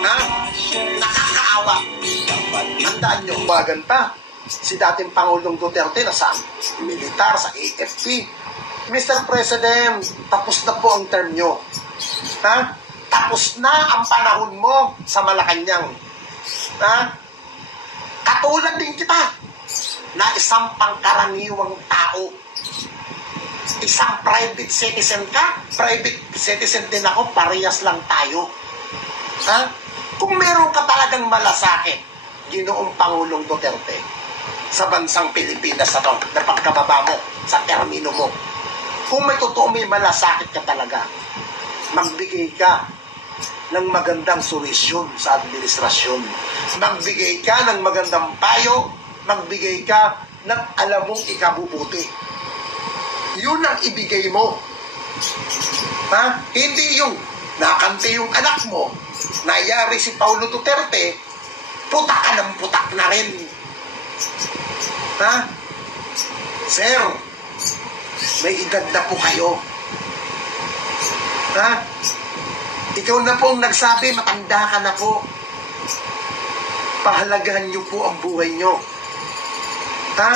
Ha? Nakakaawa. Tandaan nyo, maganda. Si dating Pangulong Duterte na sa militar, sa AFP. Mr. President, tapos na po ang term nyo. Ha? Tapos na ang panahon mo sa Malacanang. Ha? Katulad din kita na isang pangkaraniwang tao. Isang private citizen ka, private citizen din ako, parehas lang tayo. Ha? Kung meron ka talagang malasakit, Ginoong Pangulong Duterte, sa bansang Pilipinas na pagkababa mo, sa termino mo, kung may totoo may malasakit ka talaga, magbigay ka ng magandang solusyon sa administrasyon. Magbigay ka ng magandang payo, magbigay ka ng alam mong ikabubuti. Yun ang ibigay mo. Ha? Hindi yung nakante yung anak mo, nayari si Paulo Duterte, putak ka ng putak na rin. Ha? Sir, may edad na po kayo. Ha? Ikaw na po ang nagsabi, matanda ka na po. Pahalagahan niyo po ang buhay niyo. Ha?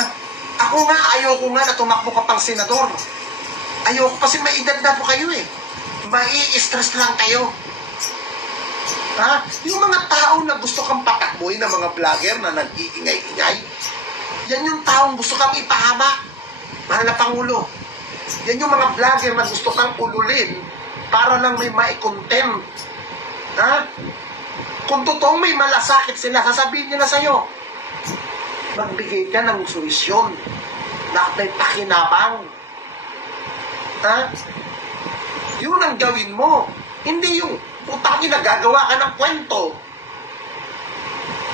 Ako nga, ayoko nga na tumakbo ka pang senador. Ayoko kasi may edad na po kayo eh. Mai-stress lang kayo. Ha? Yung mga tao na gusto kang patakboy na mga vlogger na nag-iingay-ingay, yan yung taong gusto kang ipahama. Mahal na Pangulo. Yan yung mga vlogger na gusto kang ululin para lang may mai-content. Ha? Kung totoong may malasakit sila, sasabihin nila sa'yo. Magbigay ka ng solusyon na may pakinabang. Ha? Yun ang gawin mo. Hindi yung putangin na gagawa ka ng kwento.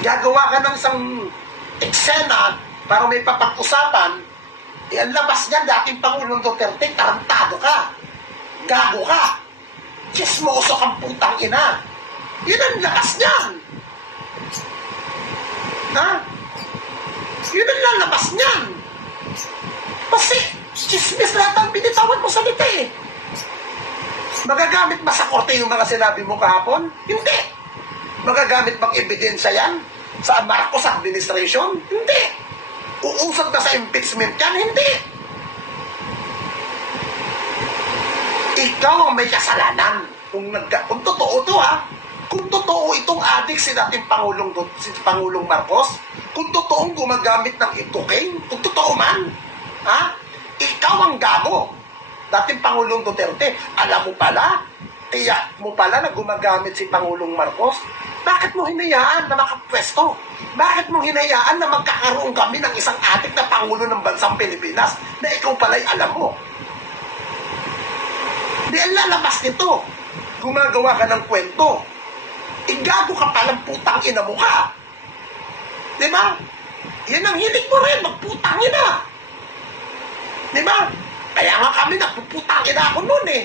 Gagawa ka ng isang eksena para may papag-usapan. Ang labas niyan, dating Pangulong Duterte, tarantado ka. Gago ka. Chismoso kang putang ina. Yun ang labas niyan. Ha? Yun ang lalabas niyan. Kasi, chismis lahat ang binitawan mo sa lita eh. Magagamit ba sa korte yung mga sinabi mo kahapon? Hindi. Magagamit bang ebidensya yan sa Marcos administration? Hindi. Uusad na sa impeachment yan? Hindi. Ikaw ang may kasalanan. Kung totoo to ha, kung totoo itong adik si dating Pangulong Marcos, kung totoong gumagamit ng ituking, kung totoo man, ha? Ikaw ang gago. Dating Pangulong Duterte, alam mo pala, tiyak mo pala na gumagamit si Pangulong Marcos. Bakit mo hinayaan na makapwesto? Bakit mo hinayaan na magkakaroon kami ng isang adik na Pangulo ng bansang Pilipinas na ikaw pala'y alam mo? Di ang lalabas nito. Gumagawa ka ng kwento. Igago ka palang putang ina mo ka. Diba? Yan ang hilig mo rin, magputang ina. Diba? Kaya nga kami nagpuputang ina ako noon eh.